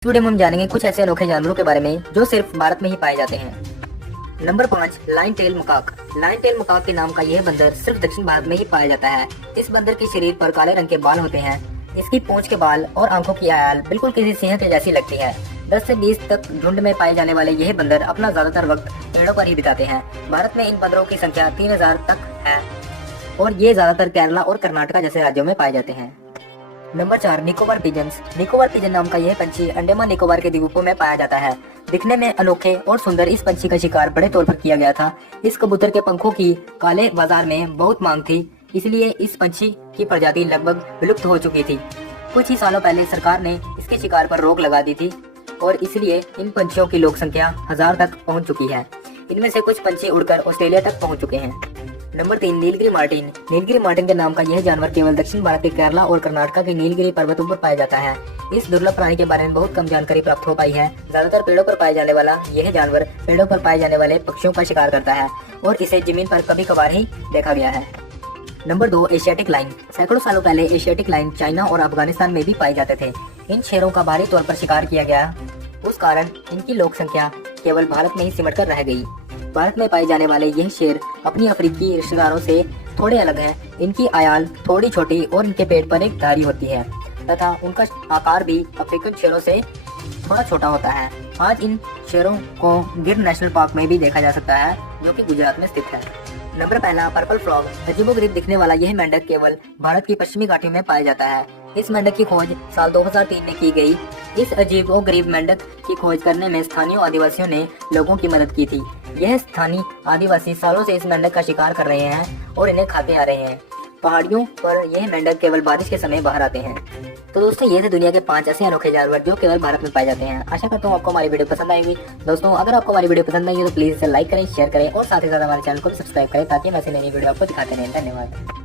इस वीडियो में हम जानेंगे कुछ ऐसे अनोखे जानवरों के बारे में जो सिर्फ भारत में ही पाए जाते हैं। Number 5, lion tail macaque. Lion tail macaque के नाम का यह बंदर सिर्फ दक्षिण भारत में ही पाया जाता है। इस बंदर के शरीर पर काले रंग के बाल होते हैं। इसकी पूंछ के बाल और आंखों की आयल बिल्कुल किसी सिंह के जैसी लगती है। 10 से 20 तक झुंड में पाए जाने वाले यह बंदर अपना ज्यादातर वक्त पेड़ों पर ही बिताते हैं। भारत में इन बंदरों की संख्या 3000 तक है और ये ज्यादातर केरला और कर्नाटका जैसे राज्यों में पाए जाते हैं। Number 4, Nicobar pigeons. Nicobar pigeon नाम का यह पंछी अंडमान निकोबार के द्वीपों में पाया जाता है। दिखने में अनोखे और सुंदर इस पंछी का शिकार बड़े तौर पर किया गया था। इस कबूतर के पंखों की काले बाजार में बहुत मांग थी, इसलिए इस पंछी की प्रजाति लगभग विलुप्त हो चुकी थी। कुछ ही सालों पहले सरकार ने इसके शिकार पर रोक लगा दी थी और इसलिए इन पंछियों की लोक संख्या 1000 तक पहुँच चुकी है। इनमें से कुछ पंछी उड़कर ऑस्ट्रेलिया तक पहुँच चुके हैं। Number 3, Nilgiri Martin. Nilgiri Martin के नाम का यह जानवर केवल दक्षिण भारत के केरला और कर्नाटका के नीलगिरी पर्वतों पर पाया जाता है। इस दुर्लभ प्राणी के बारे में बहुत कम जानकारी प्राप्त हो पाई है। ज्यादातर पेड़ों पर पाए जाने वाला यह जानवर पेड़ों पर पाए जाने वाले पक्षियों का शिकार करता है और इसे जमीन पर कभी कभार ही देखा गया है। Number 2, Asiatic lion. सैकड़ों सालों पहले एशियाटिक लाइन चाइना और अफगानिस्तान में भी पाए जाते थे। इन शेरों का भारी तौर पर शिकार किया गया, उस कारण इनकी लोक संख्या केवल भारत में ही सिमट कर रह गई। भारत में पाए जाने वाले यह शेर अपनी अफ्रीकी रिश्तेदारों से थोड़े अलग हैं। इनकी आयाल थोड़ी छोटी और इनके पेट पर एक धारी होती है तथा उनका आकार भी अफ्रीकन शेरों से थोड़ा छोटा होता है। आज इन शेरों को गिर नेशनल पार्क में भी देखा जा सकता है, जो कि गुजरात में स्थित है। Number 1, purple frog. अजीबोगरीब दिखने वाला यह मेंढक केवल भारत की पश्चिमी घाटियों में पाया जाता है। इस मेंढक की खोज साल 2003 में की गई। इस अजीबोगरीब मेंढक की खोज करने में स्थानीय आदिवासियों ने लोगों की मदद की थी। यह स्थानीय आदिवासी सालों से इस मेंढक का शिकार कर रहे हैं और इन्हें खाते आ रहे हैं। पहाड़ियों पर यह मेंढक केवल बारिश के समय बाहर आते हैं। तो दोस्तों, ये थे दुनिया के 5 ऐसे अनोखे जानवर जो केवल भारत में पाए जाते हैं। आशा करता हूँ आपको हमारी वीडियो पसंद आएगी। दोस्तों, अगर आपको हमारी वीडियो पसंद आई है तो प्लीज इसे लाइक करें, शेयर करें और साथ ही साथ हमारे चैनल को भी सब्सक्राइब करें ताकि हम ऐसे नई वीडियो आपको दिखाते रहें। धन्यवाद।